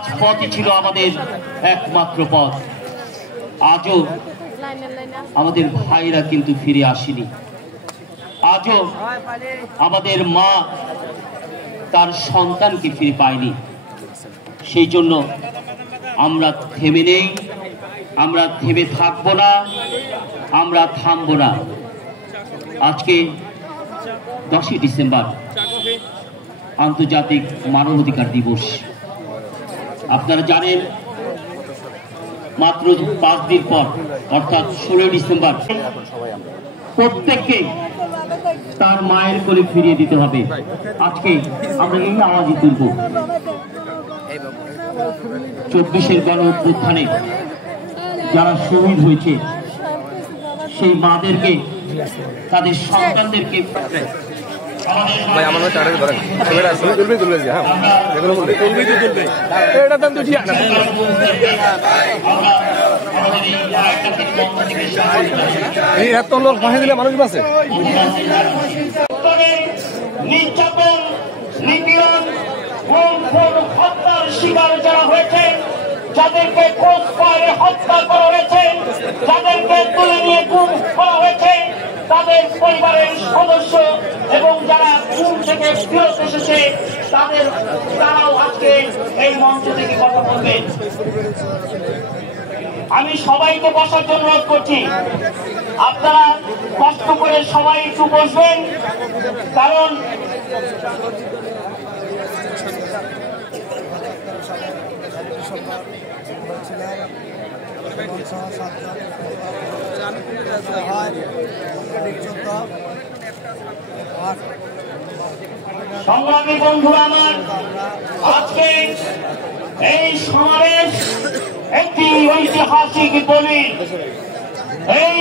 রাজপথই ছিল আমাদের একমাত্র পথ। আজও আমাদের ভাইরা কিন্তু ফিরে আসেনি। আজও আমাদের মা তার সন্তানকে ফিরে পায়নি। সেই জন্য আমরা থেমে নেই, আমরা থেমে থাকবো না, আমরা থামবো না। আজকে 10ই ডিসেম্বর আন্তর্জাতিক মানবাধিকার দিবস। আপনারা জানেন মাত্র 5 দিন পর অর্থাৎ 16 ডিসেম্বর প্রত্যেককে তার মায়ের কোলে ফিরিয়ে দিতে হবে। আজকে আমরা এই আওয়াজই তুলব। 24-এর গণ অভ্যুত্থানে যারা শহীদ হয়েছে সেই মাদেরকে, তাদের সন্তানদেরকে ভাই আমার চারের ধরেন ক্যামেরা আসলে তুলবে তুলবে হ্যাঁ যেগুলো বলবে তুলবে তো তুলবে এটা দাম তো ঠিক না এই এত লোক ভাষা দিলে মানুষ বাসে নির্যাতন, নিপীড়ন, হত্যার শিকার যারা হয়েছে, যাদেরকে ক্রস ফায়ারে হত্যা করা হয়েছে, যাদেরকে তুলে নিয়ে গুম করা হয়েছে, তাদের পরিবারের সদস্য এবং যারা গুম থেকে ফেরত এসেছে তারাও আজকে এই মঞ্চ থেকে কথা বলবেন। আমি সবাইকে বসার জন্য অনুরোধ করছি, আপনারা কষ্ট করে সবাই একটু বসবেন, কারণ সংগ্রামী বন্ধুরা আমার, আজকে এই সমাবেশ একটি ঐতিহাসিক দলিল। এই